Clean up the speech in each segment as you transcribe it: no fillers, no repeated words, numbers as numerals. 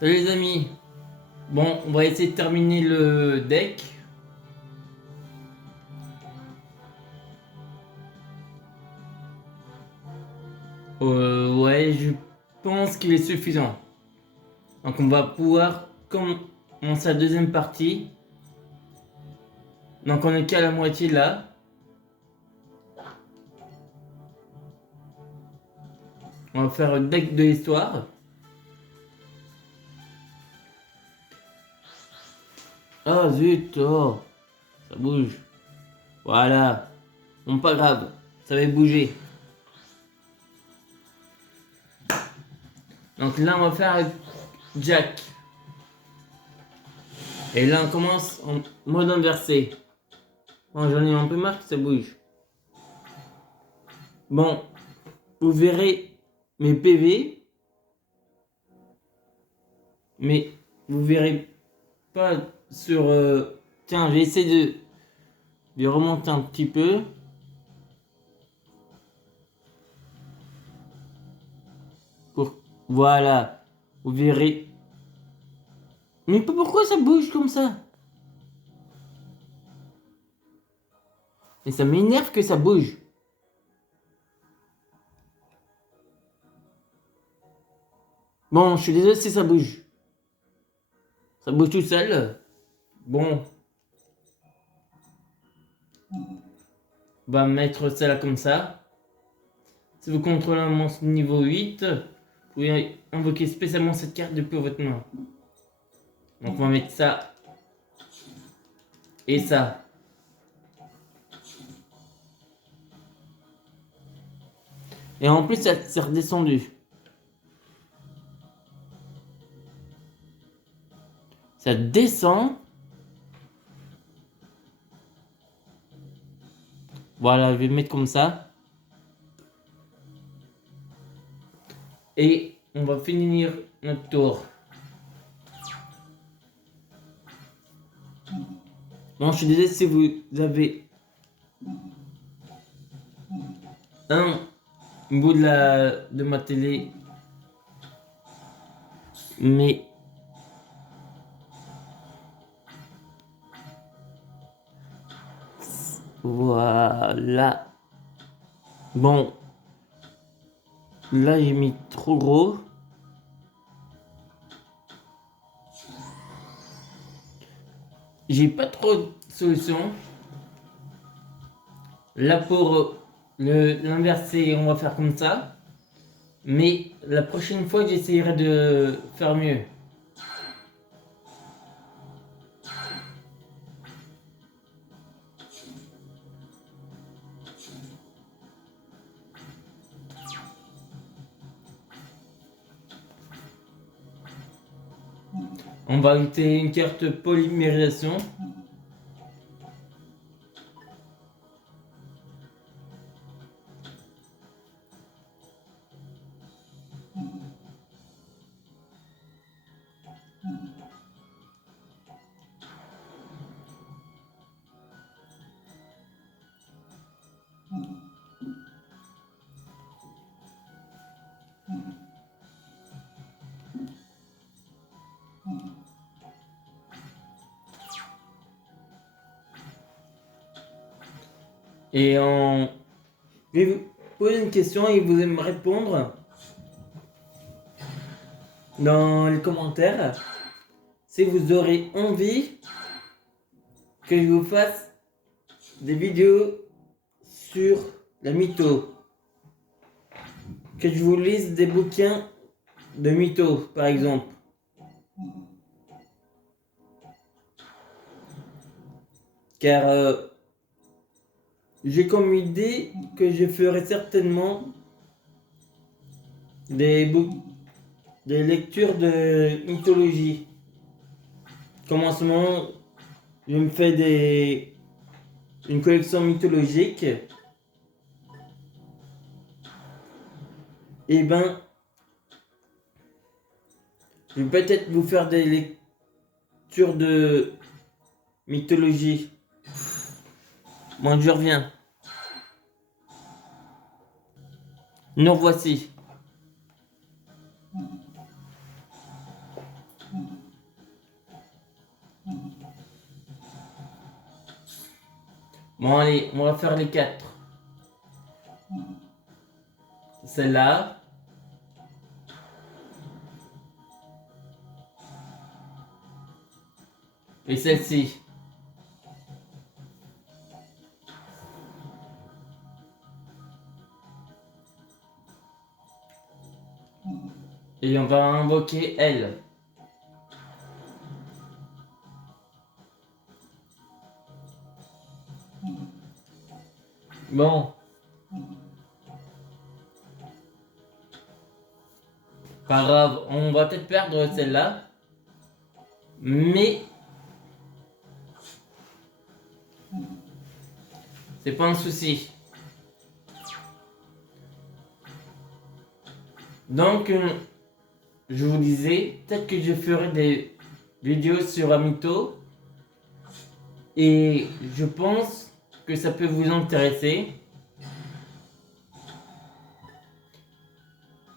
Salut les amis. Bon, on va essayer de terminer le deck. Ouais, je pense qu'il est suffisant. Donc on va pouvoir commencer la deuxième partie. Donc on est qu'à la moitié là. On va faire le deck de l'histoire. Oh zut, oh, ça bouge. Voilà. Bon, pas grave, ça va bouger. Donc là on va faire avec Jack. Et là on commence en mode inversé. Bon, j'en ai un peu marre que ça bouge. Bon, vous verrez mes PV, mais vous verrez pas sur... Tiens, j'ai essayé de remonter un petit peu. Pour... Voilà, vous verrez. Mais pourquoi ça bouge comme ça? Et ça m'énerve que ça bouge. Bon, je suis désolé si ça bouge. Ça bouge tout seul. Bon, on va mettre ça là comme ça. Si vous contrôlez un monstre niveau 8, vous pouvez invoquer spécialement cette carte depuis votre main. Donc on va mettre ça et ça. Et en plus, ça s'est redescendu. Ça descend. Voilà, je vais mettre comme ça. Et on va finir notre tour. Bon, je suis désolé si vous avez un bout de ma télé. Mais voilà. Bon, là j'ai mis trop gros. J'ai pas trop de solutions. Là pour l'inverser, on va faire comme ça. Mais la prochaine fois, j'essaierai de faire mieux. On va ajouter une carte polymérisation. Et on... Je vais vous poser une question et vous allez me répondre dans les commentaires si vous aurez envie que je vous fasse des vidéos sur la mytho. Que je vous lise des bouquins de mytho, par exemple. Car j'ai comme idée que je ferai certainement des des lectures de mythologie. Comme en ce moment, je me fais une collection mythologique. Et ben, je vais peut-être vous faire des lectures de mythologie. Moi, je reviens. Nous revoici. Bon, allez, on va faire les 4. Celle-là. Et celle-ci. Et on va invoquer elle. Bon. Pas grave, on va peut-être perdre celle-là. Mais c'est pas un souci. Donc, je vous disais, peut-être que je ferai des vidéos sur Amito. Et je pense que ça peut vous intéresser.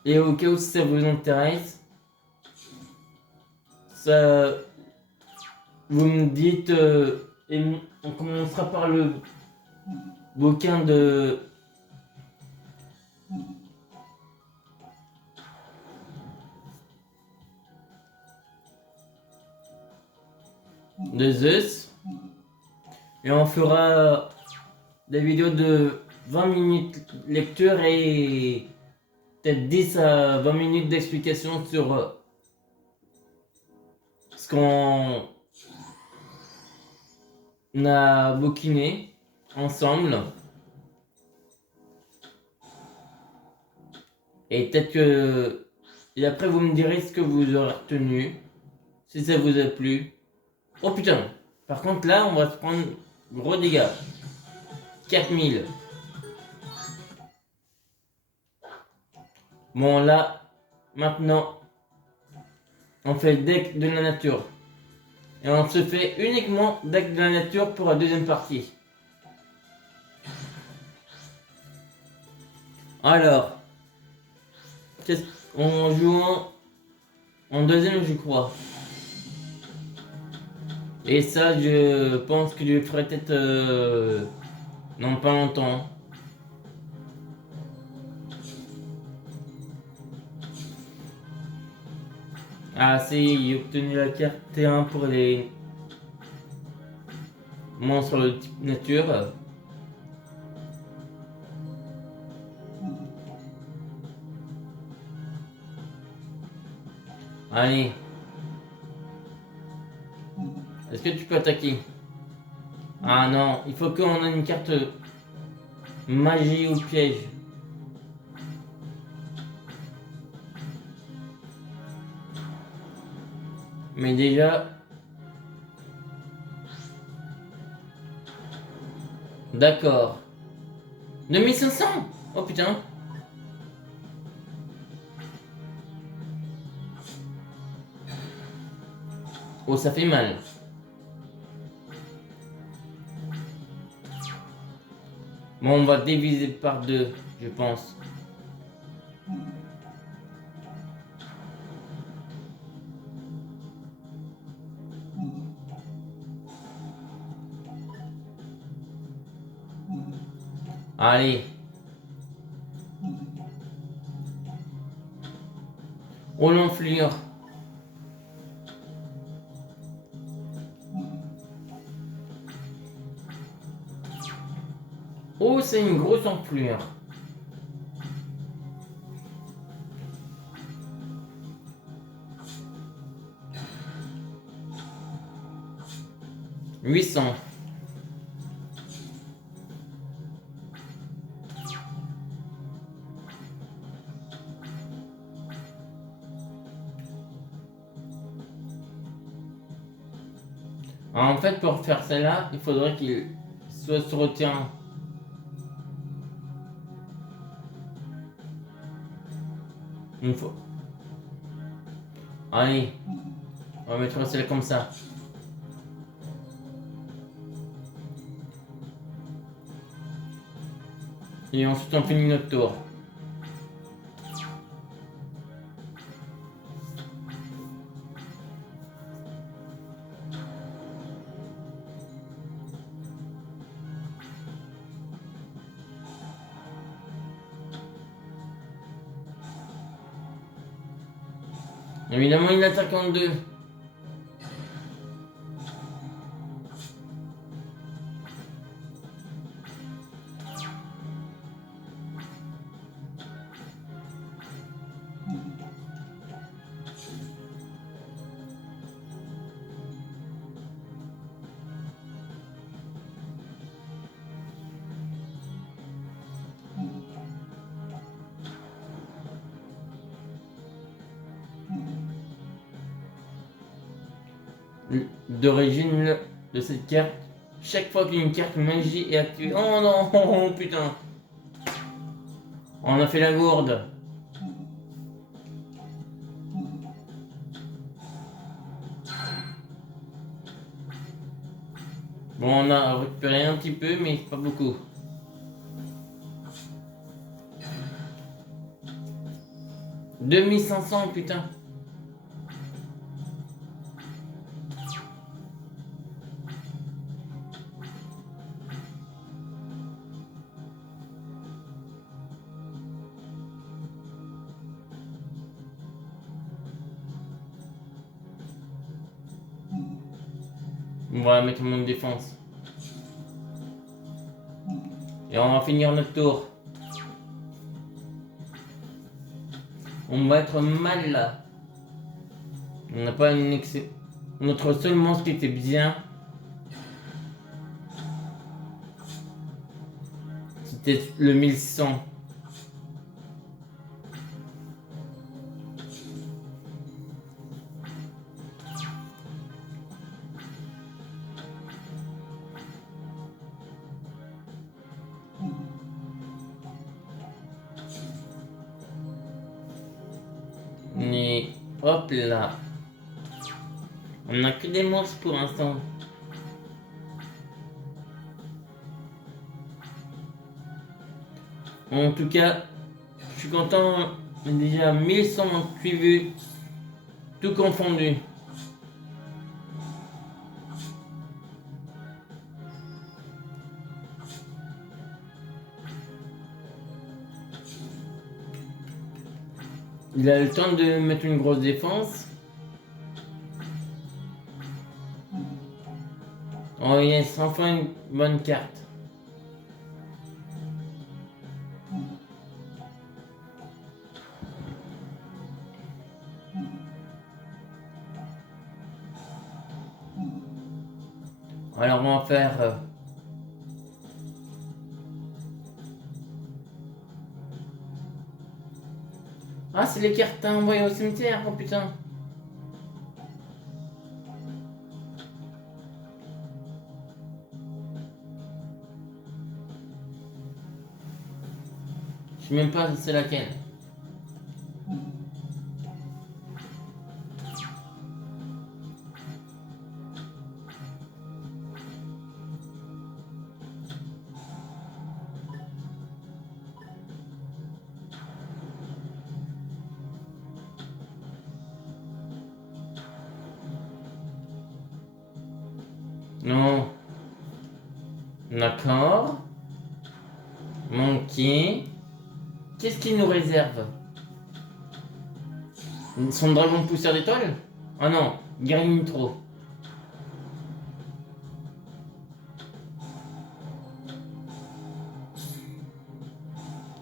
Et au cas où si ça vous intéresse, ça, vous me dites, et on commencera par le bouquin de Zeus. Et on fera des vidéos de 20 minutes lecture et peut-être 10 à 20 minutes d'explication sur ce qu'on a bouquiné ensemble. Et peut-être que... Et après vous me direz ce que vous aurez retenu. Si ça vous a plu. Oh putain. Par contre là on va se prendre gros dégâts. 4000. Bon là, maintenant, on fait le deck de la nature. Et on se fait uniquement deck de la nature pour la deuxième partie. Alors, on joue en deuxième je crois. Et ça je pense que je le ferai peut-être non pas longtemps. Ah si, j'ai obtenu la carte T1 pour les monstres de type nature. Allez. Est-ce que tu peux attaquer? Ah non, il faut qu'on ait une carte magie ou piège. Mais déjà... D'accord. 2500. Oh putain. Oh, ça fait mal. Bon, on va diviser par 2, je pense. Allez. Oh l'enflure. Oh, c'est une grosse enflure. « 800. En fait, pour faire celle-là, il faudrait qu'il soit sur le terrain. Une fois. Allez. On va mettre celle comme ça. Et ensuite, on finit notre tour. Évidemment, il attaque en deux. D'origine de cette carte, chaque fois qu'une carte magie est activée. Oh non, oh, putain. On a fait la gourde. Bon, on a récupéré un petit peu, mais pas beaucoup. « 2500, putain. On va mettre mon défense. Et on va finir notre tour. On va être mal là. On n'a pas une excès. Notre seul monstre qui était bien, c'était le 1100. Mais hop là. On n'a que des monstres pour l'instant. En tout cas, je suis content. Déjà 1100 suivis, tout confondu. Il a le temps de mettre une grosse défense. Oh yes, enfin une bonne carte. Alors on va faire... Ah, c'est les cartes envoyées au cimetière, oh putain. Je sais même pas c'est laquelle. Non. D'accord. Manqué. Qu'est-ce qu'il nous réserve? Son dragon pousseur d'étoiles? Ah non, guerrier nitro.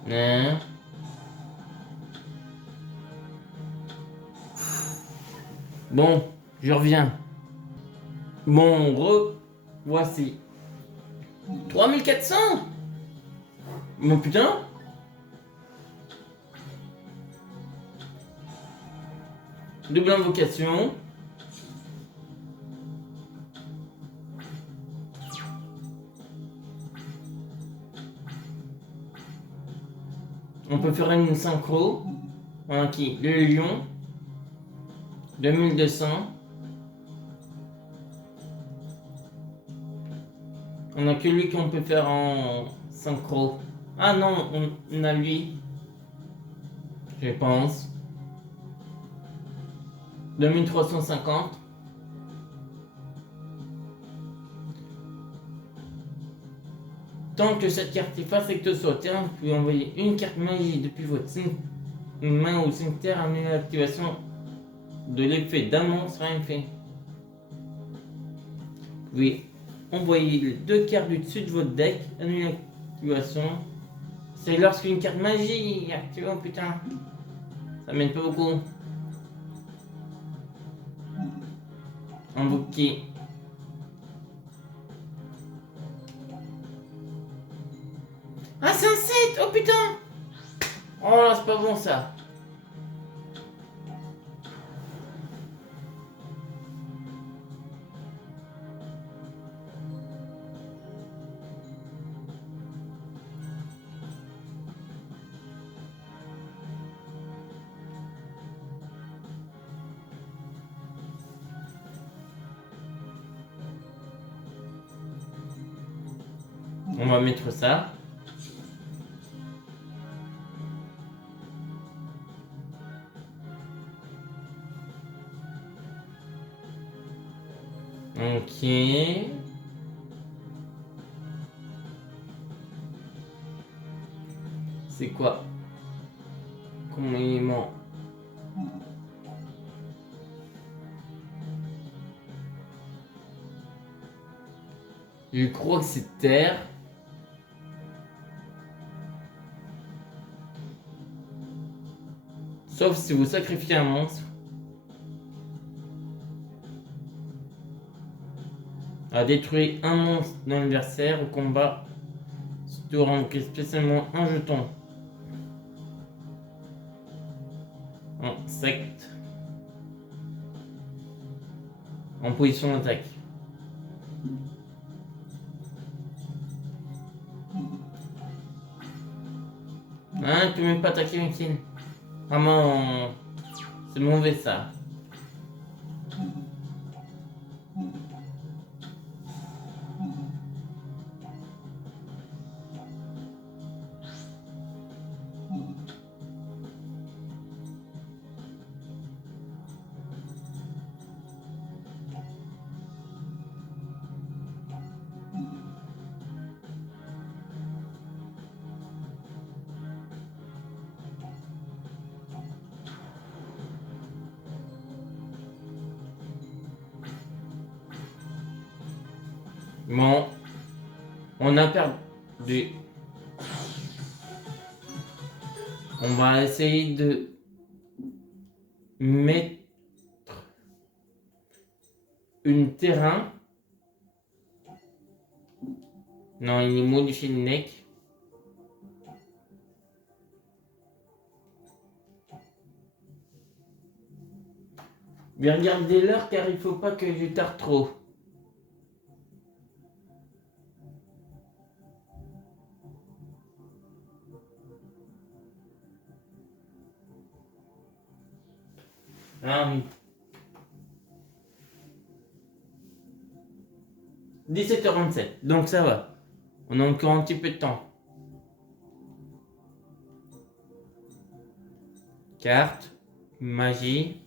Hein? Bon, je reviens. Bon, voici. 3400? Mon putain? Double invocation. On peut faire une synchro. On a qui? Le lion. 2200. On a que lui qu'on peut faire en synchro. Ah non, on a lui. Je pense. 2350. Tant que cette carte est face recto sur le terrain, vous pouvez envoyer une carte magie depuis votre main ou cimetière à une activation de l'effet d'un monstre à un effet. Vous pouvez envoyer les 2 cartes du dessus de votre deck, annuler l'activation. C'est lorsqu'une carte magie est activée, oh putain. Ça m'aide pas beaucoup. Invoquer. Ah, c'est un 7! Oh putain! Oh là, c'est pas bon ça. On va mettre ça. Ok. C'est quoi? Comment? Je crois que c'est terre. Sauf si vous sacrifiez un monstre. À détruire un monstre d'un adversaire au combat. Durant spécialement un jeton. Insecte. En position d'attaque. Hein, tu peux même pas attaquer une kill. Vraiment, c'est mauvais ça. Bon, on a perdu. On va essayer de mettre une terrain. Non, il est modifié le deck. Mais regardez l'heure car il faut pas que je tarde trop. Ah oui. 17h27, donc ça va. On a encore un petit peu de temps. Carte, magie.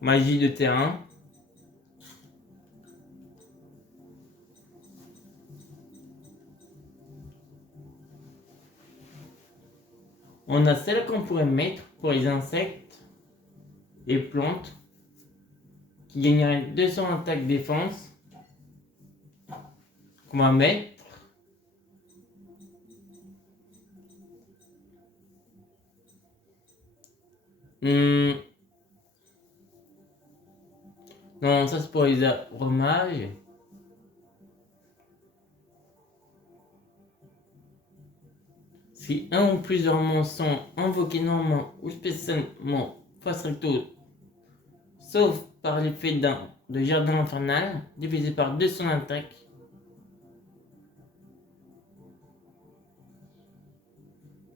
Magie de terrain. On a celle qu'on pourrait mettre pour les insectes et plantes qui gagnerait 200 attaque défense. Qu'on va mettre. Non, ça c'est pour les aromages. Si un ou plusieurs monstres sont invoqués normalement ou spécialement face recto, sauf par l'effet de jardin infernal, divisé par 200 attaque.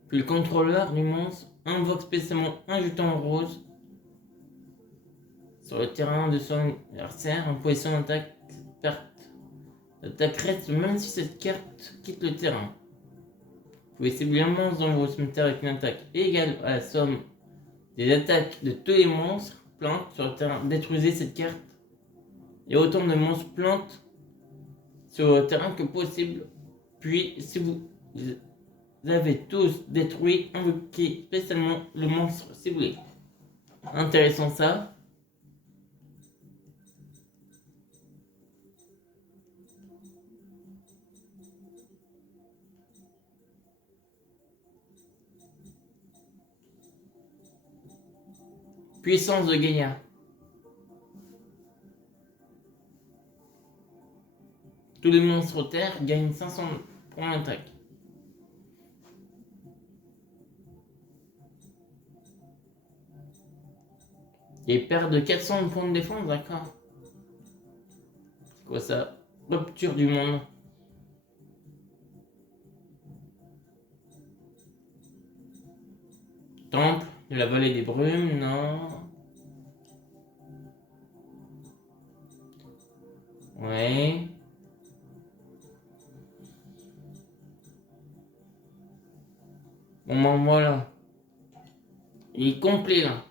Puis le contrôleur du monstre invoque spécialement un jeton rose sur le terrain de son adversaire en position d'attaque. L'attaque reste même si cette carte quitte le terrain. Vous pouvez cibler un monstre dans vos cimetières avec une attaque égale à la somme des attaques de tous les monstres plantes sur le terrain. Détruisez cette carte et autant de monstres plantes sur le terrain que possible. Puis, si vous avez tous détruit, invoquez spécialement le monstre ciblé. intéressant ça. Puissance de Gaïa. Tous les monstres terre gagnent 500 points d'attaque. Et perd de 400 points de défense, d'accord. C'est quoi ça? Rupture du monde. Temple de la vallée des brumes, non. Ouais. Bon ben voilà. Il est complet là.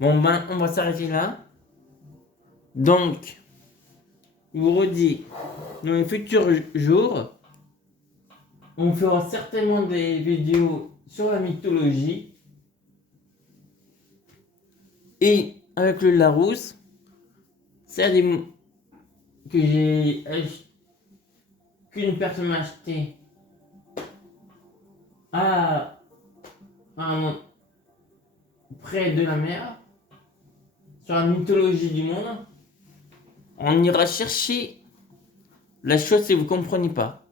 Bon ben on va s'arrêter là. Donc, je vous redis, dans les futurs jours, on fera certainement des vidéos sur la mythologie. Et avec le Larousse, c'est des que j'ai qu'une personne m'a acheté à près de la mer, sur la mythologie du monde. On ira chercher la chose si vous ne comprenez pas.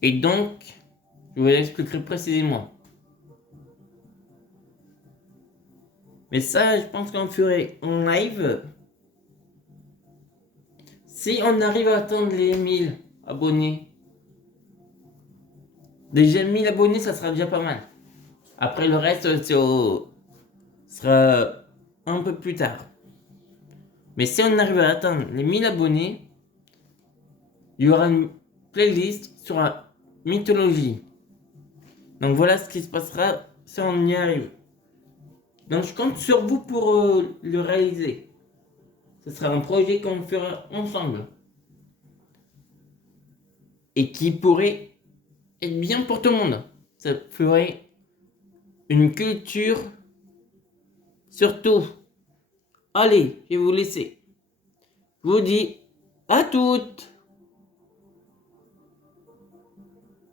Et donc, je vous l'expliquerai précisément. Mais ça, je pense qu'on ferait en live. Si on arrive à atteindre les 1000 abonnés. Déjà 1000 abonnés, ça sera déjà pas mal. Après le reste, sera un peu plus tard. Mais si on arrive à atteindre les 1000 abonnés, il y aura une playlist sur la mythologie. Donc voilà ce qui se passera si on y arrive. Donc je compte sur vous pour le réaliser. Ce sera un projet qu'on fera ensemble. Et qui pourrait être bien pour tout le monde. Ça ferait une culture surtout. Allez, je vais vous laisser. Je vous dis à toutes.